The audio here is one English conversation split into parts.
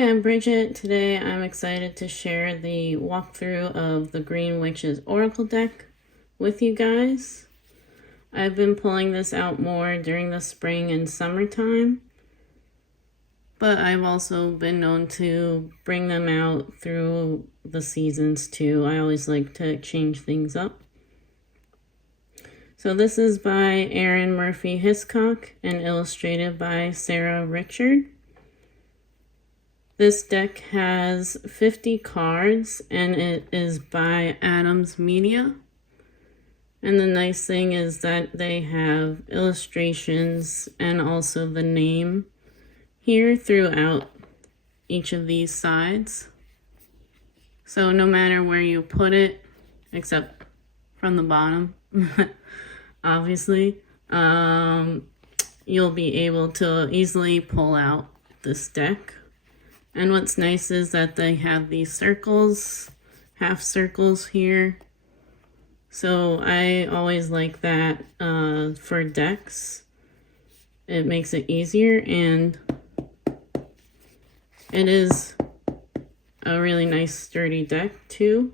Hi, I'm Bridget. Today I'm excited to share the walkthrough of the Green Witch's Oracle deck with you guys. I've been pulling this out more during the spring and summertime, but I've also been known to bring them out through the seasons too. I always like to change things up. So this is by Arin Murphy-Hiscock and illustrated by Sara Richard. This deck has 50 cards and it is by Adams Media. And the nice thing is that they have illustrations and also the name here throughout each of these sides. So no matter where you put it, except from the bottom, obviously, you'll be able to easily pull out this deck. And what's nice is that they have these circles, half circles here. So I always like that for decks. It makes it easier, and it is a really nice sturdy deck too.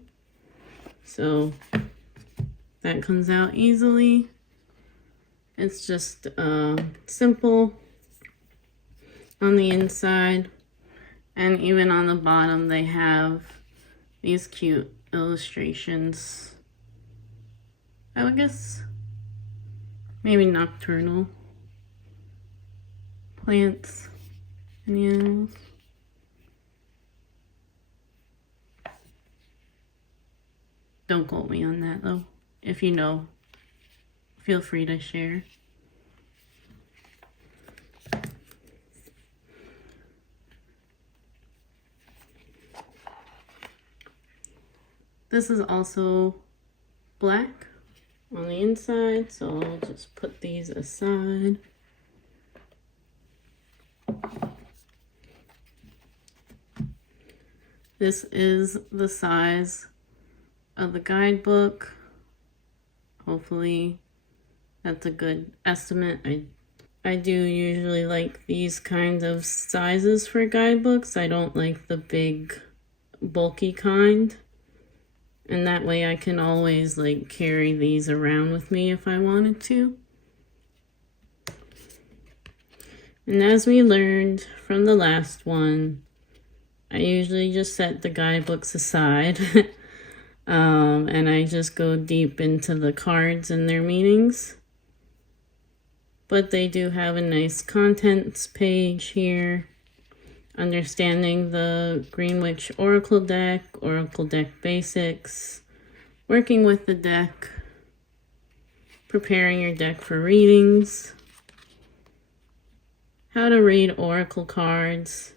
So that comes out easily. It's just simple on the inside. And even on the bottom, they have these cute illustrations. I would guess maybe nocturnal plants and animals. Don't quote me on that though. If you know, feel free to share. This is also black on the inside, so I'll just put these aside. This is the size of the guidebook. Hopefully that's a good estimate. I do usually like these kinds of sizes for guidebooks. I don't like the big bulky kind. And that way I can always like carry these around with me if I wanted to. And as we learned from the last one, I usually just set the guidebooks aside and I just go deep into the cards and their meanings. But they do have a nice contents page here. Understanding the Green Witch Oracle deck basics, working with the deck, preparing your deck for readings, how to read Oracle cards,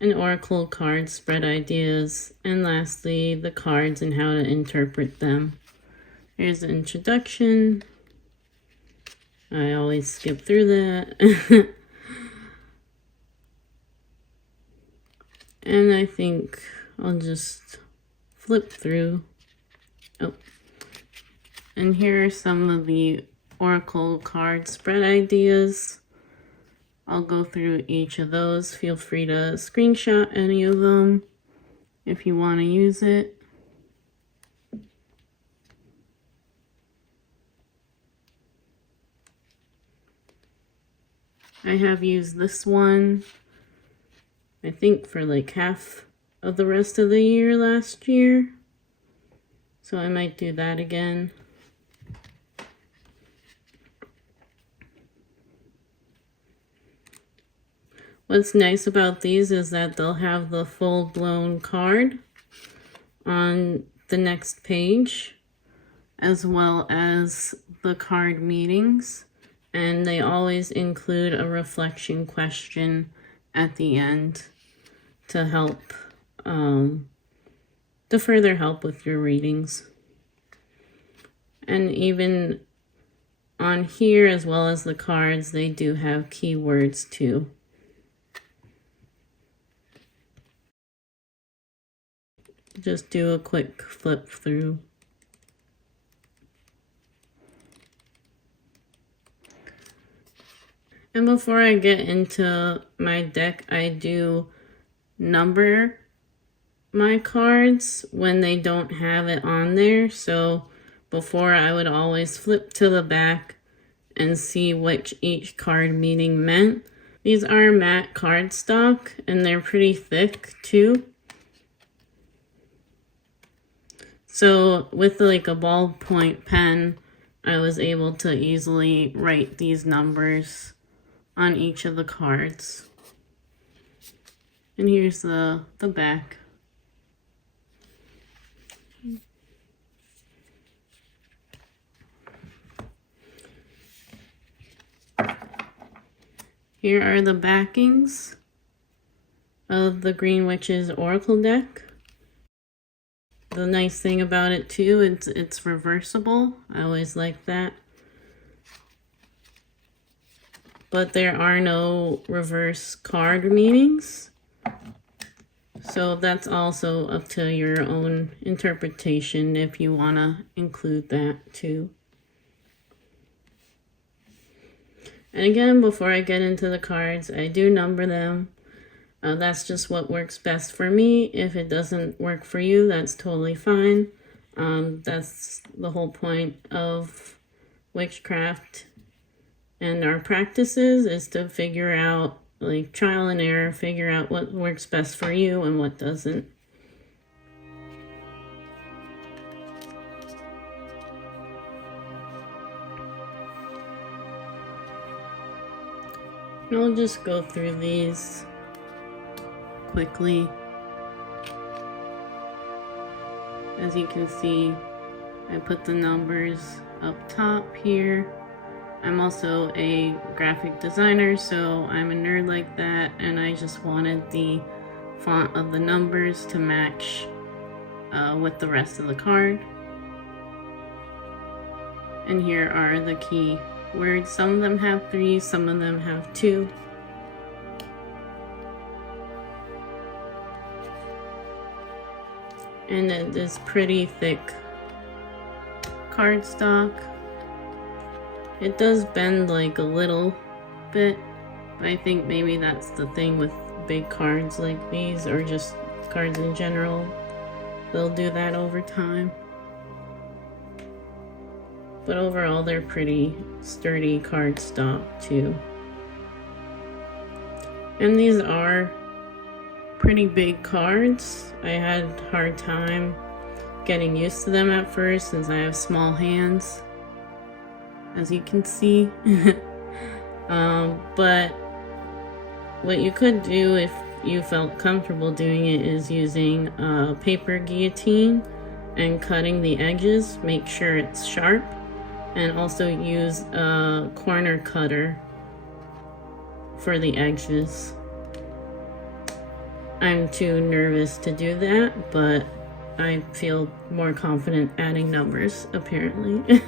and Oracle card spread ideas, and lastly, the cards and how to interpret them. Here's the introduction. I always skip through that. And I think I'll just flip through. Oh, and here are some of the Oracle card spread ideas. I'll go through each of those. Feel free to screenshot any of them if you want to use it. I have used this one, I think, for like half of the rest of the year last year. So I might do that again. What's nice about these is that they'll have the full-blown card on the next page, as well as the card meanings. And they always include a reflection question at the end to help, to further help with your readings. And even on here, as well as the cards, they do have keywords too. Just do a quick flip through. And before I get into my deck, I do number my cards when they don't have it on there. So before, I would always flip to the back and see which each card meaning meant. These are matte cardstock and they're pretty thick too. So with like a ballpoint pen, I was able to easily write these numbers on each of the cards. And here's the back. Here are the backings of the Green Witch's Oracle deck. The nice thing about it too, it's reversible. I always like that. But there are no reverse card meanings. So that's also up to your own interpretation if you want to include that too. And again, before I get into the cards, I do number them. That's just what works best for me. If it doesn't work for you, that's totally fine. That's the whole point of witchcraft and our practices, is to figure out, like, trial and error, figure out what works best for you and what doesn't. I'll just go through these quickly. As you can see, I put the numbers up top here. I'm also a graphic designer, so I'm a nerd like that, and I just wanted the font of the numbers to match with the rest of the card. And here are the key words. Some of them have 3, some of them have 2. And it is pretty thick cardstock. It does bend like a little bit, but I think maybe that's the thing with big cards like these, or just cards in general. They'll do that over time. But overall, they're pretty sturdy cardstock too. And these are pretty big cards. I had a hard time getting used to them at first since I have small hands, as you can see. But what you could do if you felt comfortable doing it is using a paper guillotine and cutting the edges. Make sure it's sharp, and also use a corner cutter for the edges. I'm too nervous to do that, but I feel more confident adding numbers, apparently.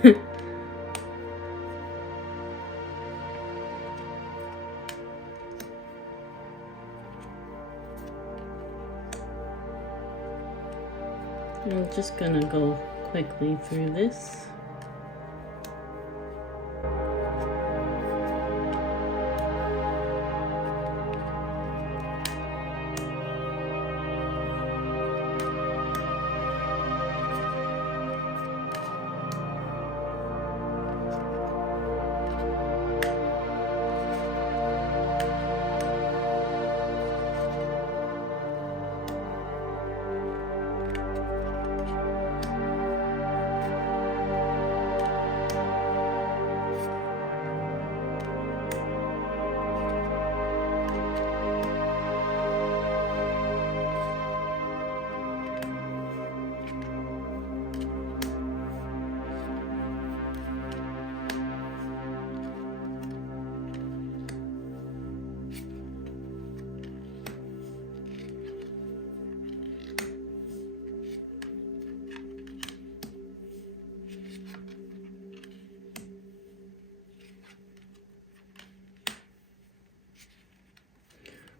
I'm just gonna go quickly through this.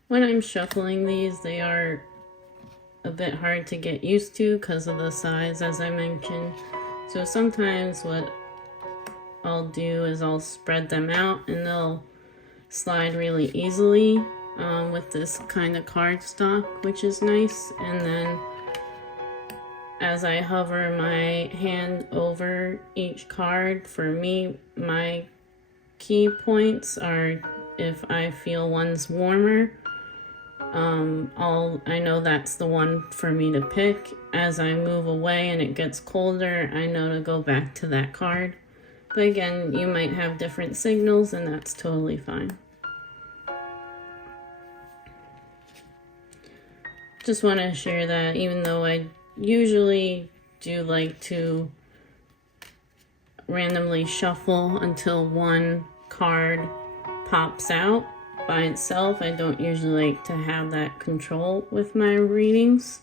When I'm shuffling these, they are a bit hard to get used to because of the size, as I mentioned. So sometimes what I'll do is I'll spread them out and they'll slide really easily. with this kind of cardstock, which is nice. And then as I hover my hand over each card, for me, my key points are if I feel one's warmer, I know that's the one for me to pick. As I move away and it gets colder, I know to go back to that card. But again, you might have different signals, and that's totally fine. Just want to share that, even though I usually do like to randomly shuffle until one card pops out by itself, I don't usually like to have that control with my readings.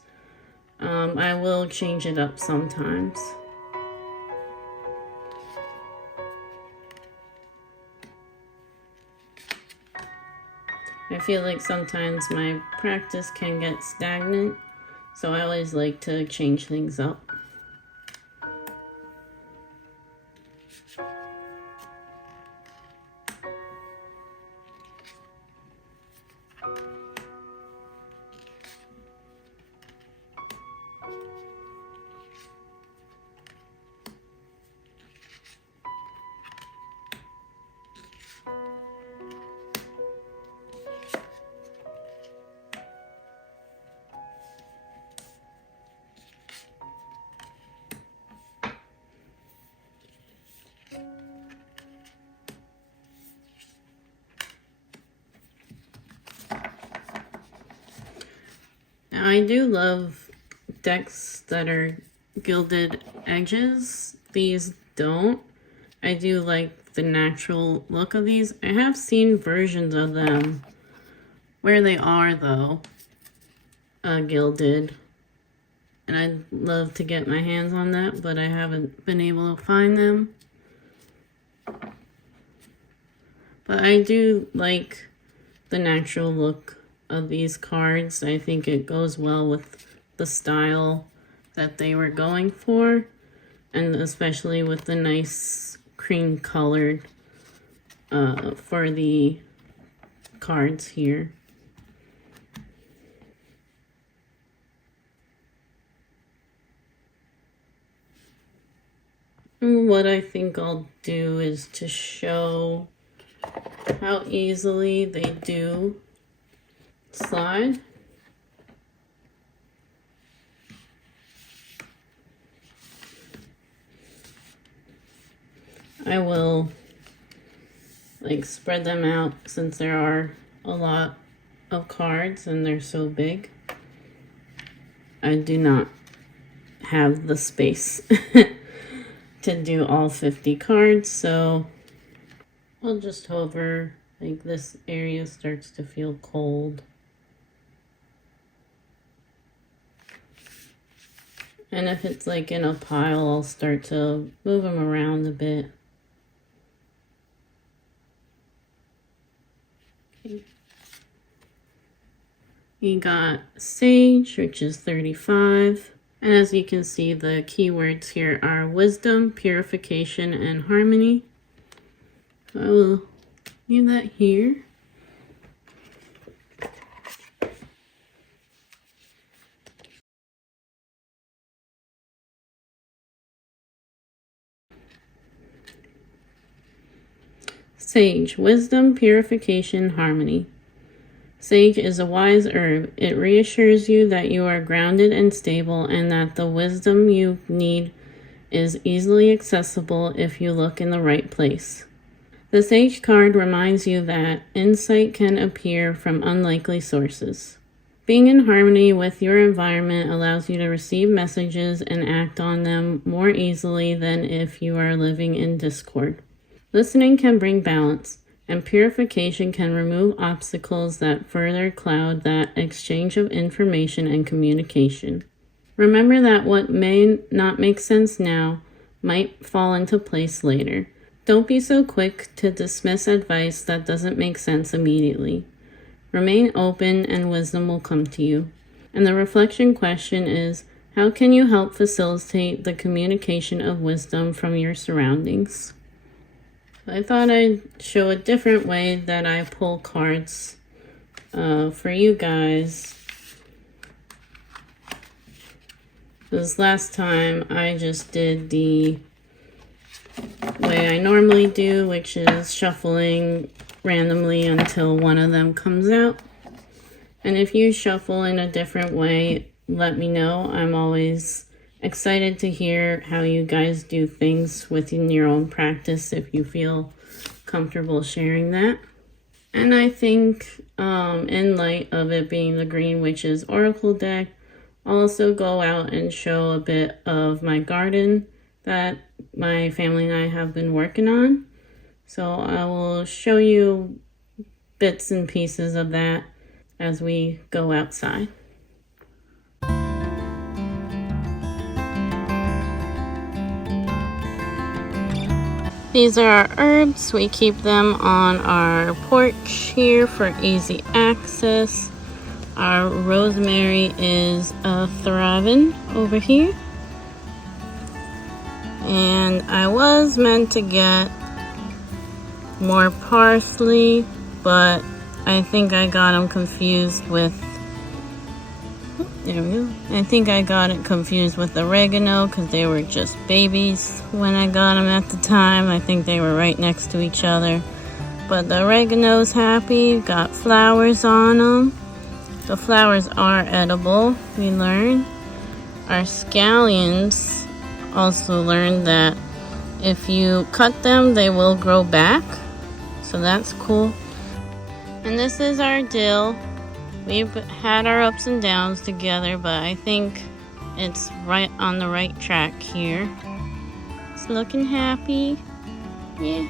I will change it up sometimes. I feel like sometimes my practice can get stagnant, so I always like to change things up. Now, I do love decks that are gilded edges. These don't. I do like the natural look of these. I have seen versions of them where they are, though, gilded. And I'd love to get my hands on that, but I haven't been able to find them. But I do like the natural look of these cards. I think it goes well with the style that they were going for, and especially with the nice cream colored for the cards here. And what I think I'll do is to show how easily they do slide. I will like spread them out since there are a lot of cards and they're so big. I do not have the space to do all 50 cards, so I'll just hover. Like, this area starts to feel cold. And if it's like in a pile, I'll start to move them around a bit. Okay. You got Sage, which is 35. And as you can see, the keywords here are wisdom, purification, and harmony. So I will leave that here. Sage, wisdom, purification, harmony. Sage is a wise herb. It reassures you that you are grounded and stable and that the wisdom you need is easily accessible if you look in the right place. The Sage card reminds you that insight can appear from unlikely sources. Being in harmony with your environment allows you to receive messages and act on them more easily than if you are living in discord. Listening can bring balance, and purification can remove obstacles that further cloud that exchange of information and communication. Remember that what may not make sense now might fall into place later. Don't be so quick to dismiss advice that doesn't make sense immediately. Remain open and wisdom will come to you. And the reflection question is, how can you help facilitate the communication of wisdom from your surroundings? I thought I'd show a different way that I pull cards for you guys. This last time I just did the way I normally do, which is shuffling randomly until one of them comes out. And if you shuffle in a different way, let me know. I'm always excited to hear how you guys do things within your own practice if you feel comfortable sharing that. And I think in light of it being the Green Witches Oracle deck, I'll also go out and show a bit of my garden that my family and I have been working on. So I will show you bits and pieces of that as we go outside. These are our herbs. We keep them on our porch here for easy access. Our rosemary is thriving over here. And I was meant to get more parsley, but I think I got them confused with, there we go. I think I got it confused with oregano because they were just babies when I got them at the time. I think they were right next to each other. But the oregano's happy, got flowers on them. The flowers are edible, we learned. Our scallions also learned that if you cut them, they will grow back. So that's cool. And this is our dill. We've had our ups and downs together, but I think it's right on the right track here. It's looking happy. Yeah.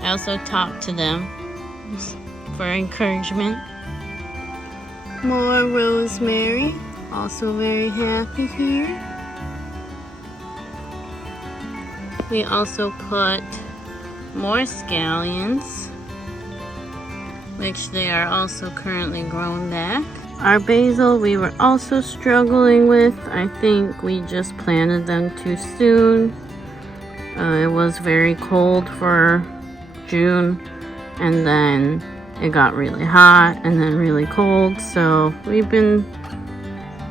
I also talk to them for encouragement. More rosemary. Also very happy here. We also put more scallions, which they are also currently growing back. Our basil we were also struggling with. I think we just planted them too soon. It was very cold for June, and then it got really hot and then really cold. So we've been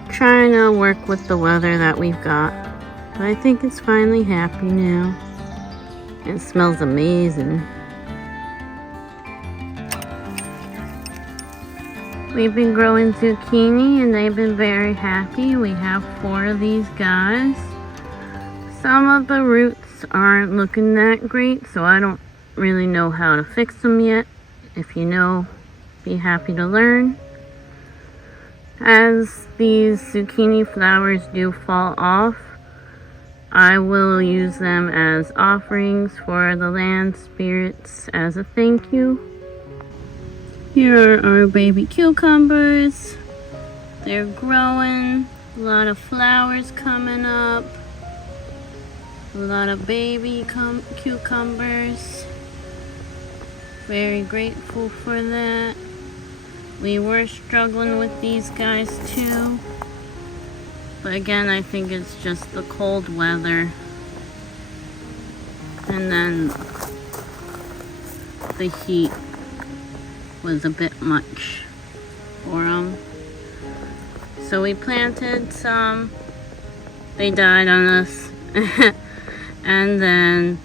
trying to work with the weather that we've got. But I think it's finally happy now. It smells amazing. We've been growing zucchini and they've been very happy. We have 4 of these guys. Some of the roots aren't looking that great, so I don't really know how to fix them yet. If you know, be happy to learn. As these zucchini flowers do fall off, I will use them as offerings for the land spirits as a thank you. Here are our baby cucumbers. They're growing. A lot of flowers coming up. A lot of baby cucumbers. Very grateful for that. We were struggling with these guys too. But again, I think it's just the cold weather. And then the heat was a bit much for them. So we planted some. They died on us. And then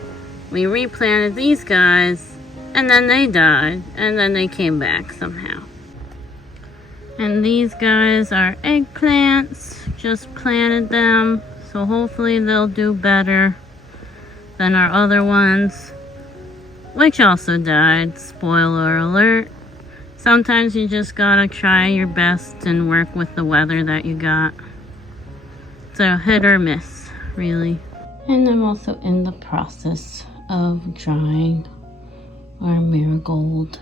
we replanted these guys. And then they died. And then they came back somehow. And these guys are eggplants. Just planted them. So hopefully they'll do better than our other ones, which also died. Spoiler alert. Sometimes you just gotta try your best and work with the weather that you got. It's a hit or miss, really. And I'm also in the process of drying our marigold